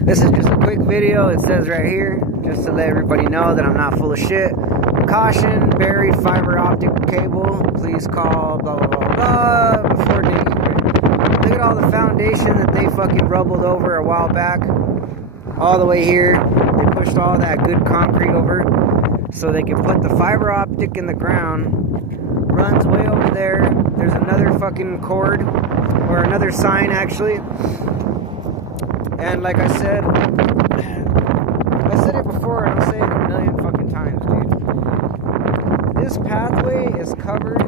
This is just a quick video. It says right here, just to let everybody know that I'm not full of shit. Caution, buried fiber optic cable. Please call blah blah blah blah before digging. Look at all the foundation that they fucking rubbled over a while back. All the way here. They pushed all that good concrete over so they can put the fiber optic in the ground. Runs way over there. There's another fucking cord, or another sign actually. And like I said it before and I'll say it a million fucking times, dude. This pathway is covered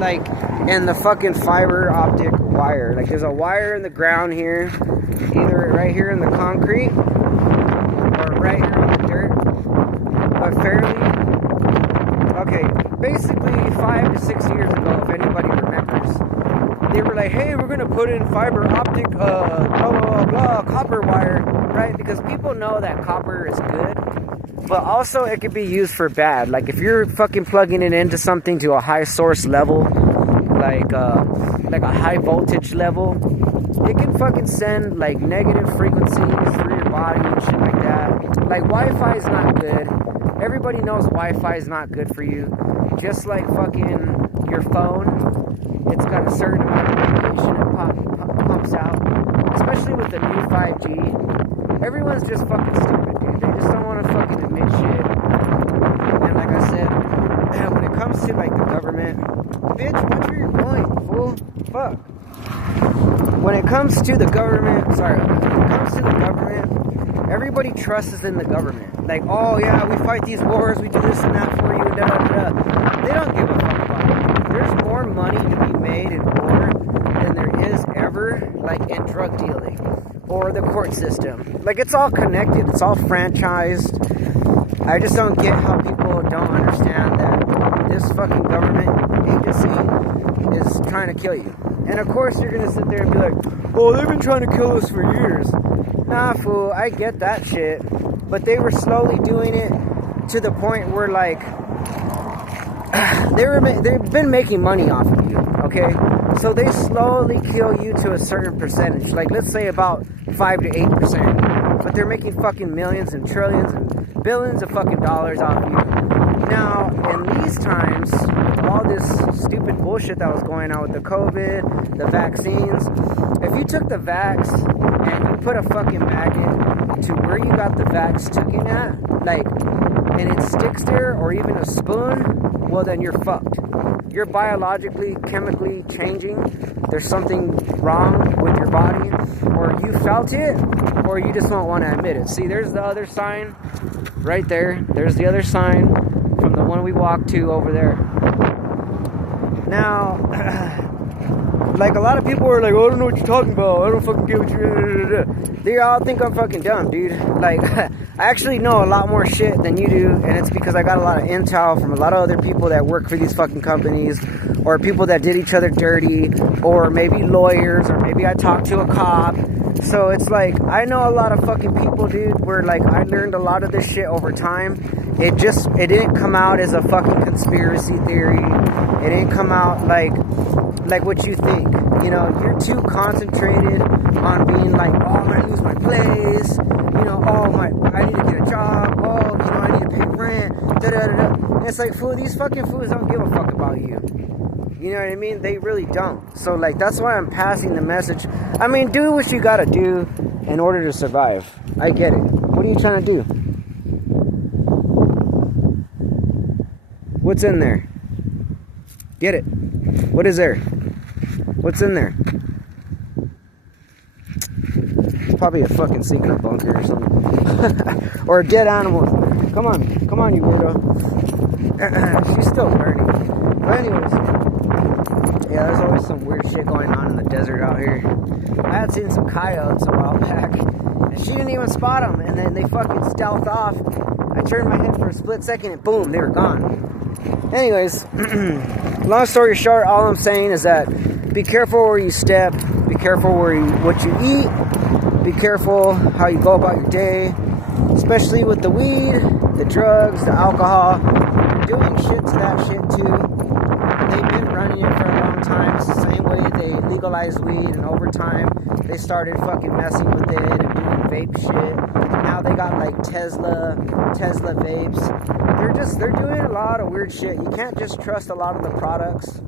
like in the fucking fiber optic wire. Like there's a wire in the ground here, either right here in the concrete or right here on the dirt. But basically 5 to 6 years ago, if anybody remembers, they were like, hey, we're gonna put in fiber optic blah blah blah copper wire, right? Because people know that copper is good, but also it could be used for bad. Like if you're fucking plugging it into something to a high source level, like a high voltage level, it can fucking send like negative frequencies through your body and shit like that. Like Wi-Fi is not good. Everybody knows Wi-Fi is not good for you. Just like fucking your phone, it's got a certain amount of radiation it pumps out. Especially with the new 5G. Everyone's just fucking stupid, dude. They just don't want to fucking admit shit. And like I said, when it comes to like the government, bitch, watch where you're going, fool. Fuck. When it comes to the government, everybody trusts in the government. Like, oh yeah, we fight these wars, we do this and that for you, da da da. They don't give a fuck about it. There's more money to be made in war than there is ever, like, in drug dealing or the court system. Like, it's all connected, it's all franchised. I just don't get how people don't understand that this fucking government agency is trying to kill you. And of course you're gonna sit there and be like, oh, they've been trying to kill us for years. Nah, fool, I get that shit. But they were slowly doing it to the point where, like, they've been making money off of you, okay? So they slowly kill you to a certain percentage. Like, let's say about 5 to 8%. But they're making fucking millions and trillions and billions of fucking dollars off you. Now, in these times, with all this stupid bullshit that was going on with the COVID, the vaccines, if you took the vax and you put a fucking magnet to where you got the vax taken at, like, and it sticks there, or even a spoon, well then you're fucked. You're biologically, chemically changing. There's something wrong with your body, or you felt it, or you just don't want to admit it. See, there's the other sign right there. There's the other sign from the one we walked to over there. Now, like a lot of people are like, oh, I don't know what you're talking about. I don't fucking get what you're... They all think I'm fucking dumb, dude. Like, I actually know a lot more shit than you do, and it's because I got a lot of intel from a lot of other people that work for these fucking companies, or people that did each other dirty, or maybe lawyers, or maybe I talked to a cop. So it's like, I know a lot of fucking people, dude, where like I learned a lot of this shit over time. It didn't come out as a fucking conspiracy theory. It didn't come out like what you think. You know, you're too concentrated on being like, oh, I'm gonna lose my place. You know, I need to get a job. Oh, you know, I need to pay rent. Da da da da. And it's like, fool, these fucking fools don't give a fuck about you. You know what I mean? They really don't. So like, that's why I'm passing the message. I mean, do what you gotta do in order to survive. I get it. What are you trying to do? What's in there? Get it. What is there? What's in there? Probably a fucking secret bunker or something. Or a dead animal. Come on, you weirdo. She's still learning. But anyways, yeah, there's always some weird shit going on in the desert out here. I had seen some coyotes a while back, and she didn't even spot them, and then they fucking stealthed off. I turned my head for a split second, and boom, they were gone. Anyways, long story short, all I'm saying is that be careful where you step, be careful what you eat, be careful how you go about your day, especially with the weed, the drugs, the alcohol. They're doing shit to that shit too. They've been running it for a long time. It's the same way they legalized weed, and over time they started fucking messing with it and doing vape shit. Now they got like Tesla vapes. They're doing a lot of weird shit. You can't just trust a lot of the products.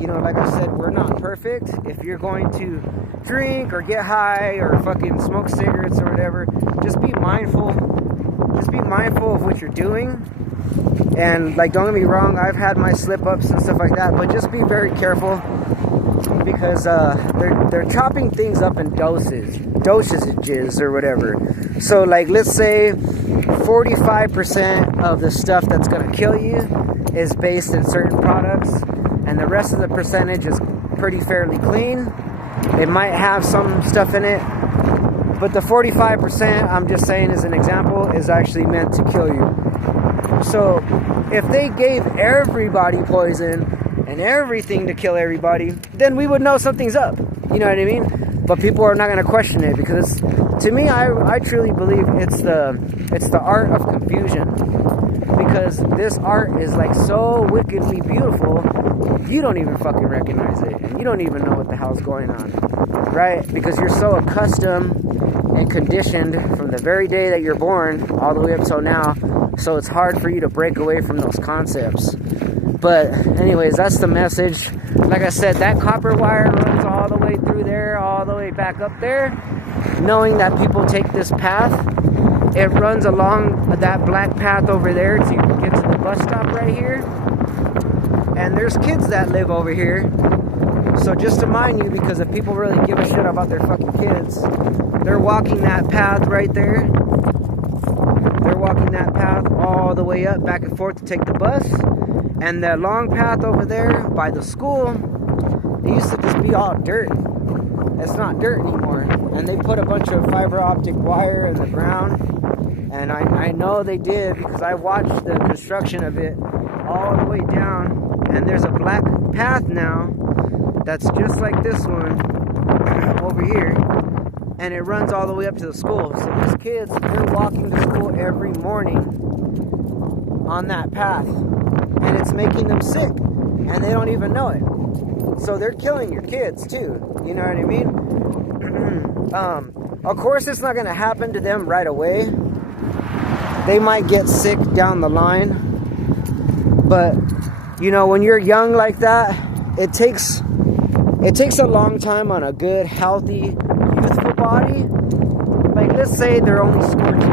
You know, like I said, we're not perfect. If you're going to drink or get high or fucking smoke cigarettes or whatever, just be mindful. Just be mindful of what you're doing. And like, don't get me wrong, I've had my slip-ups and stuff like that, but just be very careful, because they're chopping things up in dosages or whatever. So like, let's say 45% of the stuff that's gonna kill you is based in certain products, and the rest of the percentage is pretty fairly clean. It might have some stuff in it, but the 45%, I'm just saying as an example, is actually meant to kill you. So if they gave everybody poison and everything to kill everybody, then we would know something's up. You know what I mean? But people are not going to question it, because to me, I truly believe it's the art of confusion. Because this art is like so wickedly beautiful, you don't even fucking recognize it, and you don't even know what the hell's going on, right? Because you're so accustomed and conditioned from the very day that you're born all the way up till now. So it's hard for you to break away from those concepts. But anyways, that's the message. Like I said, that copper wire runs all the way through there, all the way back up there. Knowing that people take this path, it runs along that black path over there to get to the bus stop right here. And there's kids that live over here. So just to mind you, because if people really give a shit about their fucking kids, they're walking that path right there. They're walking that path all the way up, back and forth to take the bus. And that long path over there by the school, it used to just be all dirt. It's not dirt anymore. And they put a bunch of fiber optic wire in the ground. And I know they did, because I watched the construction of it all the way down. And there's a black path now that's just like this one over here. And it runs all the way up to the school. So these kids, they're walking to school every morning on that path. And it's making them sick. And they don't even know it. So they're killing your kids too. You know what I mean? Of course, it's not going to happen to them right away. They might get sick down the line. But, you know, when you're young like that, it takes a long time on a good, healthy, youthful body. Like, let's say they're only scorching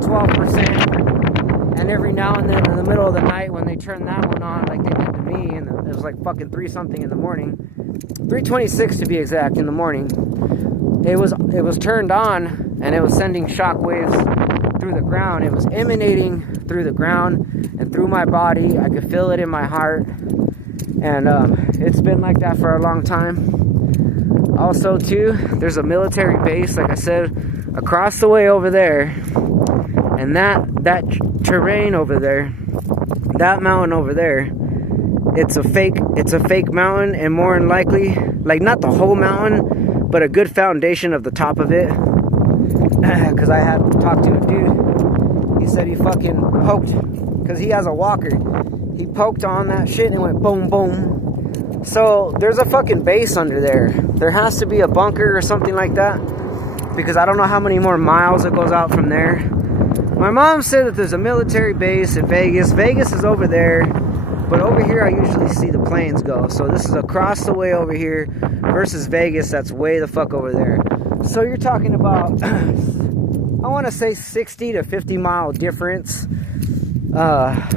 12%, and every now and then in the middle of the night when they turn that one on, like they did to me, and it was like fucking 3 something in the morning, 3:26 to be exact, in the morning, it was turned on, and it was sending shock waves through the ground. It was emanating through the ground and through my body. I could feel it in my heart. And it's been like that for a long time. Also, too, there's a military base, like I said, across the way over there. And that terrain over there, that mountain over there, it's a fake mountain, and more than likely, like not the whole mountain, but a good foundation of the top of it. Because I had talked to a dude. He said he fucking poked, because he has a walker. He poked on that shit and it went boom, boom. So there's a fucking base under there. There has to be a bunker or something like that, because I don't know how many more miles it goes out from there. My mom said that there's a military base in Vegas. Vegas is over there, but over here I usually see the planes go. So this is across the way over here versus Vegas, that's way the fuck over there. So you're talking about, I want to say 60 to 50 mile difference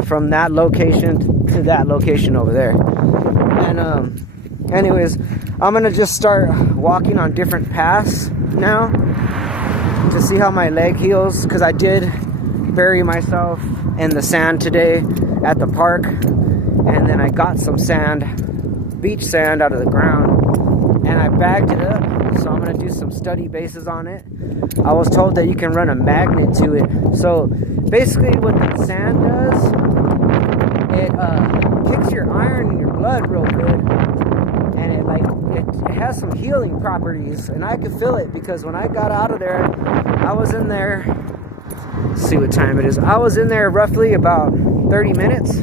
from that location to that location over there. And anyways, I'm gonna just start walking on different paths now to see how my leg heals, because I did bury myself in the sand today at the park, and then I got some sand, beach sand, out of the ground, and I bagged it up. So I'm gonna do some study bases on it. I was told that you can run a magnet to it. So basically what that sand does, it kicks your iron in your blood real good, and it has some healing properties, and I could feel it, because when I got out of there, I was in there, let's see what time it is, I was in there roughly about 30 minutes,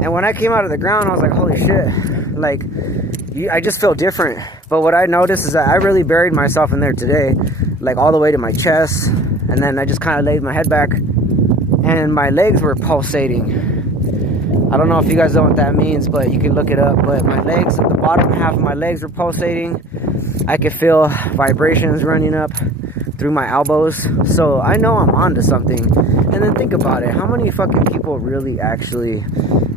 and when I came out of the ground, I was like, holy shit, like, I just feel different. But what I noticed is that I really buried myself in there today, like all the way to my chest, and then I just kind of laid my head back, and my legs were pulsating. I don't know if you guys know what that means, but you can look it up. But my legs, the bottom half of my legs were pulsating. I could feel vibrations running up through my elbows. So I know I'm onto something. And then think about it. How many fucking people really actually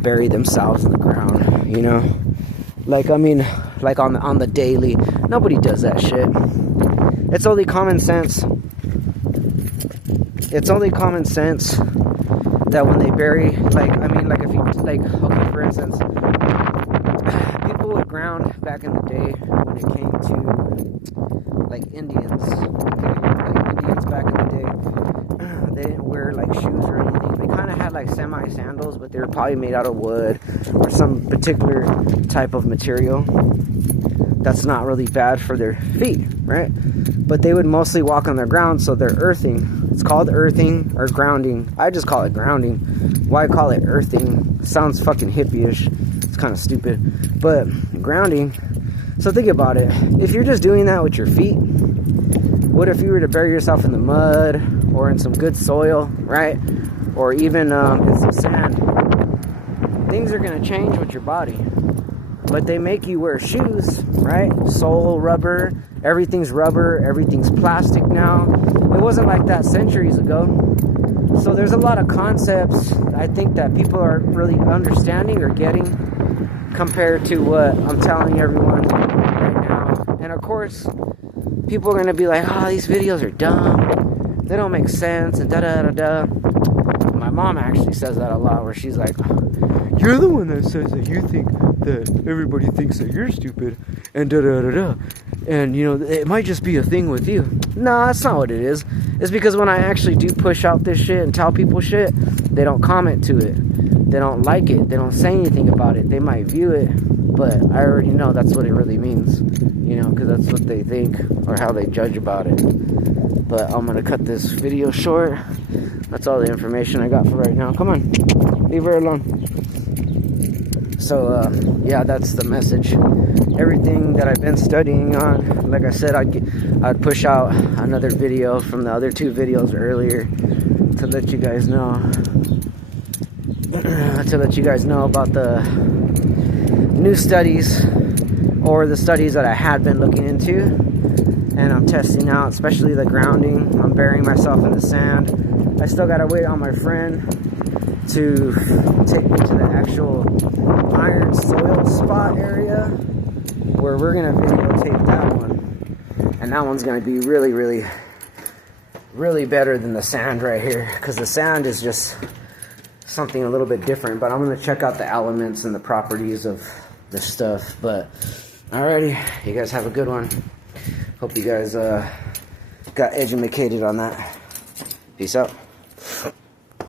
bury themselves in the ground? You know? Like, I mean, like on the daily. Nobody does that shit. It's only common sense. It's only common sense that when they bury, like, I mean, like, if you, like, okay, for instance, people would ground back in the day when it came to, like, Indians, okay? Like, Indians back in the day, they didn't wear, like, shoes or anything. They kind of had, like, semi-sandals, but they were probably made out of wood or some particular type of material that's not really bad for their feet, right? But they would mostly walk on the ground, so they're earthing. It's called earthing or grounding. I just call it grounding. Why call it earthing? Sounds fucking hippie-ish. It's kind of stupid. But grounding. So think about it. If you're just doing that with your feet, what if you were to bury yourself in the mud or in some good soil, right? Or even in some sand? Things are going to change with your body. But they make you wear shoes, right? Sole rubber, everything's plastic now. It wasn't like that centuries ago. So there's a lot of concepts I think that people aren't really understanding or getting compared to what I'm telling everyone right now. And of course, people are going to be like, oh, these videos are dumb. They don't make sense and da-da-da-da. My mom actually says that a lot, where she's like, you're the one that says that you think that everybody thinks that you're stupid and da-da-da-da. And, you know, it might just be a thing with you. No, that's not what it is. It's because when I actually do push out this shit and tell people shit, they don't comment to it. They don't like it. They don't say anything about it. They might view it, but I already know that's what it really means. You know, because that's what they think or how they judge about it. But I'm going to cut this video short. That's all the information I got for right now. Come on. Leave her alone. So, yeah, that's the message. Everything that I've been studying on, like I said, I'd push out another video from the other two videos earlier to let you guys know. About the new studies, or the studies that I had been looking into. And I'm testing out, especially the grounding. I'm burying myself in the sand. I still gotta wait on my friend to take me to the actual iron soil spot area where we're gonna videotape that one, and that one's gonna be really, really, really better than the sand right here, because the sand is just something a little bit different. But I'm gonna check out the elements and the properties of the stuff. But alrighty, you guys have a good one. Hope you guys got educated on that. Peace out.